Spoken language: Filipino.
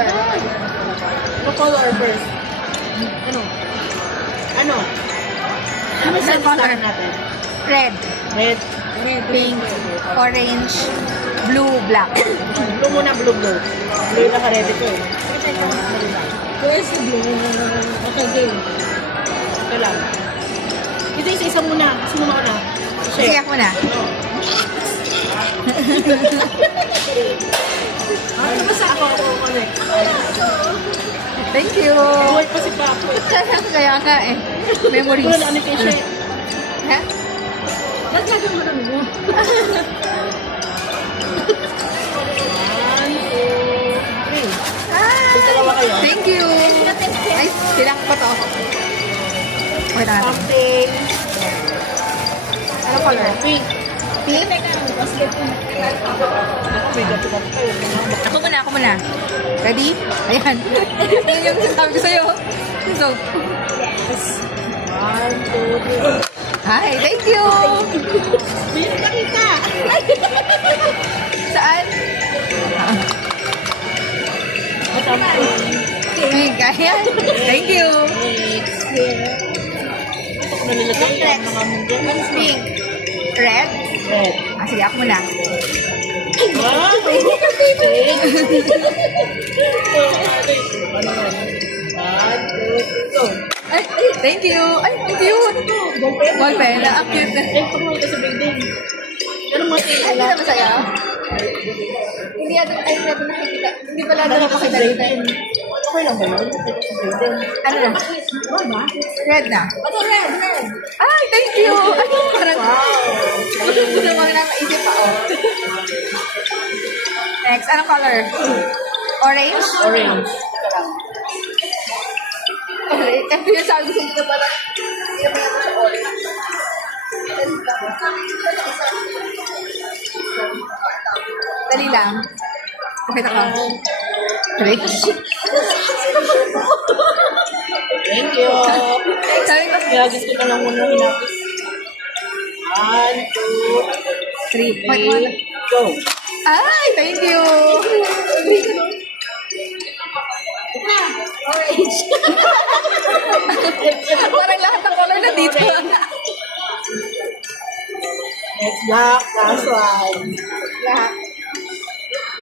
color? Ano color first? Ano? Ano? Ano ba Ano color? natin? Red, Red. pink, orange, blue, black. Blue muna, blue. Blue yung naka-ready ko eh. Where's the blue? Okay, game. Ito lang. Ito isa muna. Sino mo na? Sige ako na. Ano ba sa ako? Connect. Thank you. Buhay pa si Papo. Kaya nga eh. Memories. Wala na kay siya. Ha? Ba't gagawin mo namin mo? One, two, three. Ay, Dalawa kayo. thank you. Ay, silang pa to. Wait natin. Something. Ano color? Pink. Pink? Ako, may gato ka pa. Ako muna. Ready? Ayan. Yan yung sinasabi ko sa'yo. So, One, two, three. hi, thank you. Bilis na kita. Saan? Pink, ayan. Thank you. Nalilagay yung mga mundo. Pink. Red? Red. Sige, ako muna. Wow! Pink. Ano yan? One, two, three, go. Ay, thank you. Ay, thank you. Ball pen. Ang cute. Eh, pagmahal ka sa building. Pero mga Ay, tingin hindi na masaya. Hindi natin nakikita. Hindi pala natin makita dito. Okay lang ba yun? Ano na? Red na. Ay, thank you. Ay, parang gusto ko namang naisip pa. Oh. Next, anong color? Orange? Orange. Orange. Eh, pinasabi ko sa inyo pala. Hindi naman naman siya orange. Dali lang. Pakita ko. Great. Thank you. Sabi ko, Nilagis ko na lang muna hinapis. One, two, three, go. ay, thank you. Orange. Parang lahat ng color na dito. Next black, last one.